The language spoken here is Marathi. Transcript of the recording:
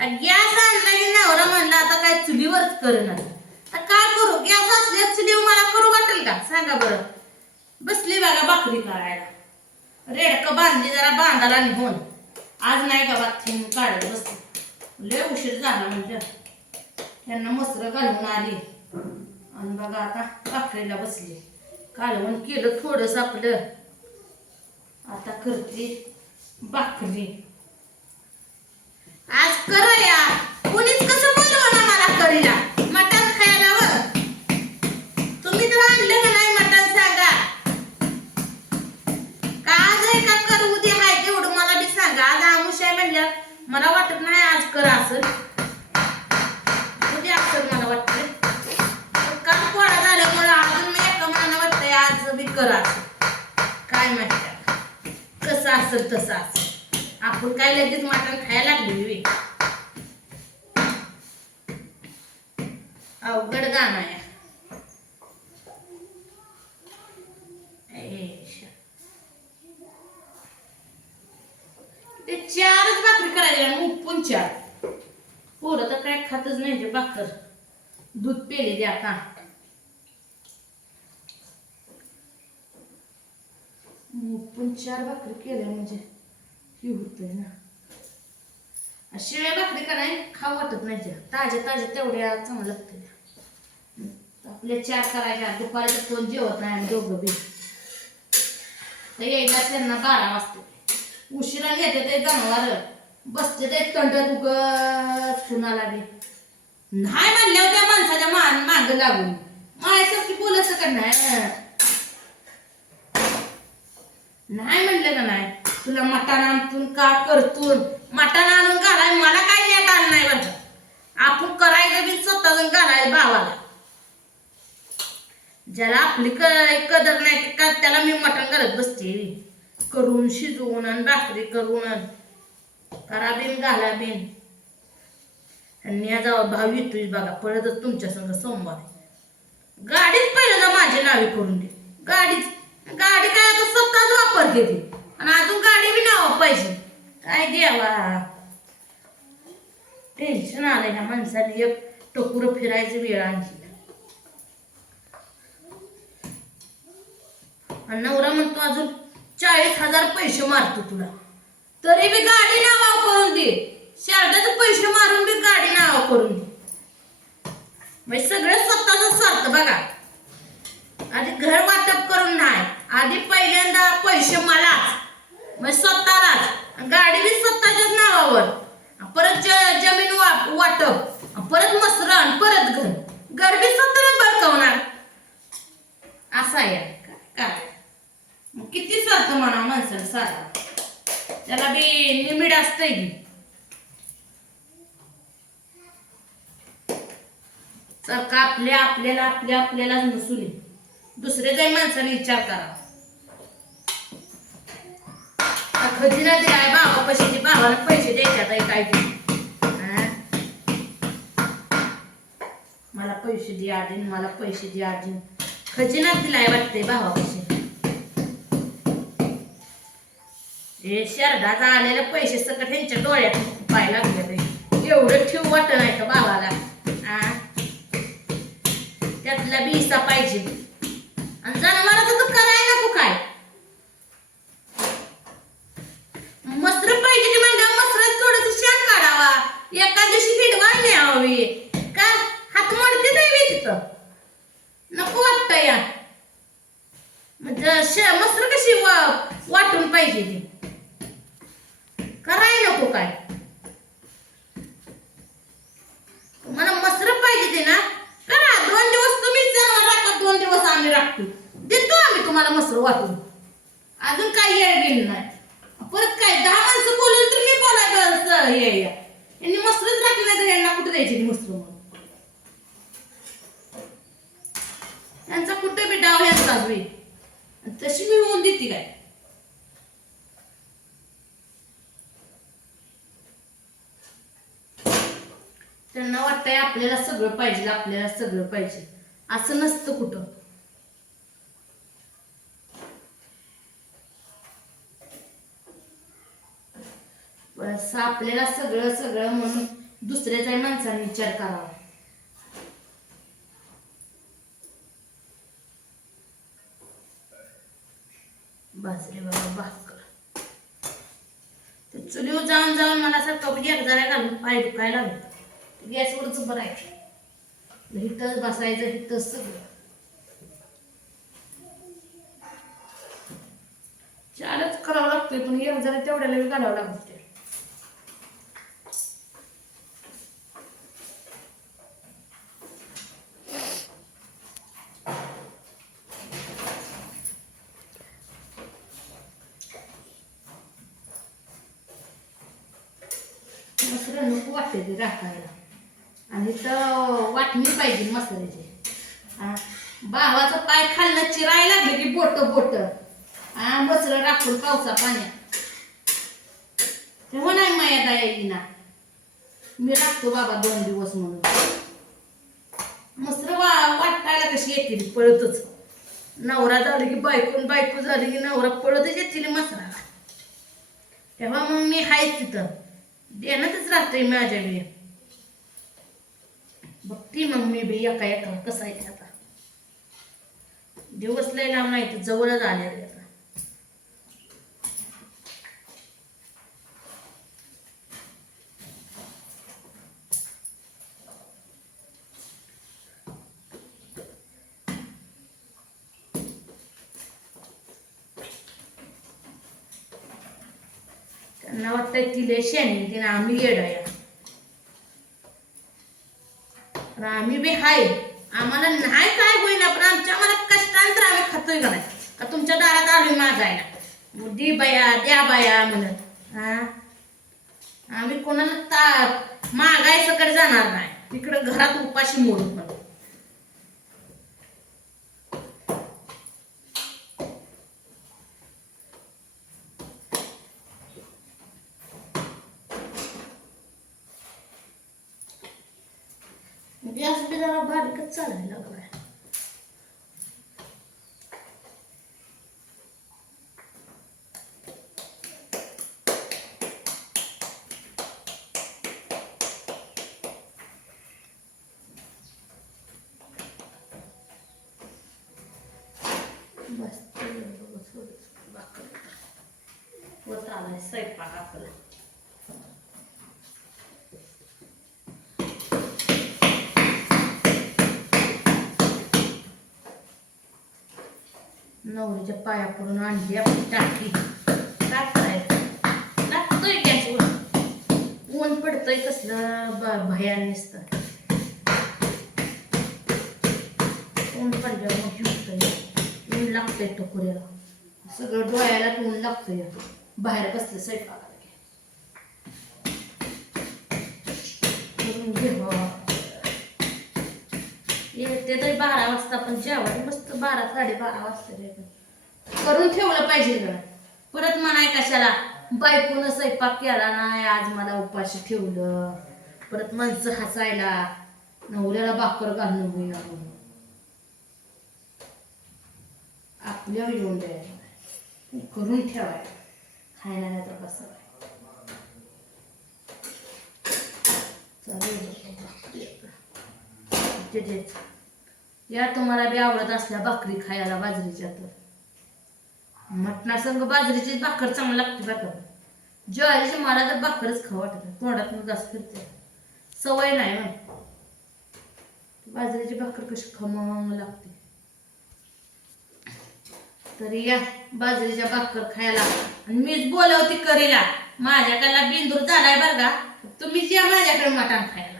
गॅस आणला की नवरा म्हणला आता काय चुलीवरच करणार आता काय करू? गॅस असल्या चुलीवर मला करू वाटेल का? सांगा बरं. बसली बघा भाकरी काढायला रेडकं बांधली जरा बांधाला निघून आज नाही का बाथरूम काढत बसली? लय उशीर झाला म्हणजे त्यांना मसर घालून आली. आणि बघा आता भाकरीला बसली. कालवण केलं थोडंसं आपलं. आता करते भाकरी. आज कुणीच कसं बोलवा मला करीला मटण खायला व. तुम्ही तर आणलं का नाही मटण सांगा? का आज आहे का कर उद्या आहे तेवढं मला बी सांगा. आज आमुष आहे म्हणलं मला वाटत नाही आज कर असं. उद्या असं मला वाटतंय. पण काल पोळा झाल्यामुळे अजून मी एका मनानं वाटतंय आज बी कर असं. काय म्हणतात आता. कसं असेल तसं असेल. आपण काय लगेच मटण खायला लागली अवघड गाणं आहे. ए, ते चारच भाकरी करायची आणि उपून चार. पोरं तर काय खातच नाही जे भाकर. दूध पेले द्या का उपून चार भाकरी केल्या म्हणजे हे होतंय ना. शिळ्या भाकरी कराय खाऊ वाटत नाही त्या. ताज्या ताज्या तेवढ्या चांगलं लागतं आपल्या चार करायच्या दुपारी तर कोण जेवत नाही दोघं बी. तर यायला त्यांना बारा वाजते. उशिरा घेते ते जनावर. बसते ते तंड उगत कुणाला बी. नाही म्हणल्यावर त्या माणसाच्या मान माग लागून. मायासारखी बोलत का नाही? नाही म्हणलं का नाही? तुला मटण आणतून का करतून? मटण आणून घालाय मला काय येत आलं नाही बरं आपण करायचं बी स्वतः घालाय भावाला. ज्याला आपली क- कदर नाही ते का त्याला मी मटण घालत बसते. करून शिजवून आणि भाकरी करून आणि. करा बिन घाला बिन. आणि या जावा भाव येतोय बघा परतच तुमच्या संग सोमवार. गाडीच पहिल्यांदा माझी नावे करून दे. गाडीच गाडी काय आता स्वतःच वापर ती आणि अजून गाडी बी नावा पाहिजे. काय देवा? टेन्शन आलंय ना माणसाने. एक टोकुर फिरायची वेळ आणली नवरा म्हणतो अजून चाळीस हजार पैसे मारतो तुला. तरी बी गाडी नावाव करून दे. शारदाचे पैसे मारून बी गाडी नावाव करून दे. म्हणजे सगळं स्वतःच स्वार्थ बघा. आधी घर वाटप करून नाही. आधी पहिल्यांदा पैसे मलाच. म्हणजे स्वतःलाच. गाडी बी स्वतःच्याच नावावर. परत ज- जमीन वाटप. परत मसरण परत घर. घर बी स्वतःला बळकवणार. असं आहे. काय? काय मग किती सारखं म्हणा माणसाला सारा. त्याला बी लिमिट असतंय की. सारखं आपल्या आपल्याला आपल्या आपल्यालाच नसून दुसरे काही माणसाने विचार करा आ, दिलाय बाबा पैसे बाबाला पैसे द्यायच्यात काय मला पैसे दे आजीन मला पैसे दे आजीन खजिना दिलाय वाटते भावा पैसे हे शरदाचा आलेले पैसे सकट ह्यांच्या डोळ्यात पाय लागले एवढं ठेव वाटत नाही का भावाला? आ? त्यातला बिसा पाहिजे आणि जनावराचं तर कराय नको काय मसर पाहिजे की म्हणजे मसरात थोडस शान काढावा एका दिवशी हिडवाय न्यावी का हात मोडते नको वाटत या. म्हणजे मस्त कशी वा- वाटून पाहिजे ती. कराय नको काय. मला मसर पाहिजे ते ना. करा. दोन दिवस तुम्ही जनावर राखा दोन दिवस आम्ही राखतो. देतो आम्ही तुम्हाला मसर वाटून. अजून काही येळ गेली नाही. परत काय दहा माणसं बोलून तर मी बोलायचं हे यांनी मसरच राखली नाही तर यांना कुठे द्यायची ती मसर त्यांचा कुठे बी डाव यांचाच तशी मी होऊन देते काय? त्यांना वाटतंय आपल्याला सगळं पाहिजे आपल्याला सगळं पाहिजे. असं नसतं कुठं. बस आपल्याला सगळं सगळं म्हणून दुसऱ्याच्या माणसाने विचार करावा बाजरे बाबा भाकर ते चुलीवर जाऊन जाऊन मला सर कपडे एक जरा घालून पाय दुखायला लागलं. गॅसवरच बरं आहे हिटच बसायचं हिटच सगळं. चालच करावं लागतंय पण एक जरा तेवढ्याला घालावं लागतं मसरं नको वाटते ते राखायला आणि तर वाटणी पाहिजे मसाल्याची. भावाचं पाय खाल्लं चिराय लागले की बोट बोट. हा मसरं राखून पावसा पाण्यात. तेव्हा हो नाही माया दया ना मी राखतो बाबा दोन दिवस म्हणून. मसरं वा वाटायला कशी येतील पळतच. नवरा झाली की बायकून बायको झाली की नवरा पळतच येतील मसराला तेव्हा मग मी हायच तिथं. देण्यातच राहतोय माझ्या बी बघती मग मी बी एका एका कसा आहे आता दिवस लय लांब नाही तर जवळच आले आता त्यांना वाटतंय तिले शेणी तिने आम्ही येडाया पण आम्ही बी हाय. आम्हाला नाही काय होईना पण आमच्या मला कष्टांतर आम्ही खातोय का नाही? का तुमच्या दारात आलोय मागायला मग दी बाया द्या बाया म्हणत हा? आम्ही कोणाला ता मागाय सकट जाणार नाही. तिकडं घरात उपाशी मोडून पण म्हणजे गॅस बी जरा बारीकच चालायला लागलाय. बस. होत आलाय स्वयंपाक आपला. नवरीच्या पाया पडून आणली आपली टाकी. काय करायचं? लागतोय गॅसवर ऊन. पडतंय कसलं भयान दिसतं ऊन पडल्यावर मग शिजतंय ऊन लागतंय टोकऱ्याला सगळं डोळ्याला ऊन लागतंय. बाहेर बसलं स्वयंपाकाला. घेवा येते तरी बारा वाजता पण जेवायला मस्त बारा साडेबारा वाजता जेवण. करून ठेवलं पाहिजे गं. परत म्हणाय कशाला बायकोनं स्वयंपाक केला नाही आज मला उपाशी ठेवलं. परत माणसं हसायला नवऱ्याला भाकर घालणं म्हणून. आपल्यावर येऊन द्यायला. करून ठेवायला. खायला नाही तर कसं चालेल भाकरी आता. या तुम्हाला बी आवडत असल्या भाकरी खायला बाजरीच्या तर. मटणा संग बाजरीची भाकर चांगली लागते बरं ज्वारीची मला तर भाकरच खाऊ वाटत तोंडात जास्त फिरते. सवय नाही मग बाजरीची भाकर कशी खमंग लागते. तरी या बाजरीच्या भाकर खायला. आणि मीच बोलवती करीला. माझ्याकडला बिंदूर झालाय बरं का. तुम्हीच या माझ्याकडे मटण खायला.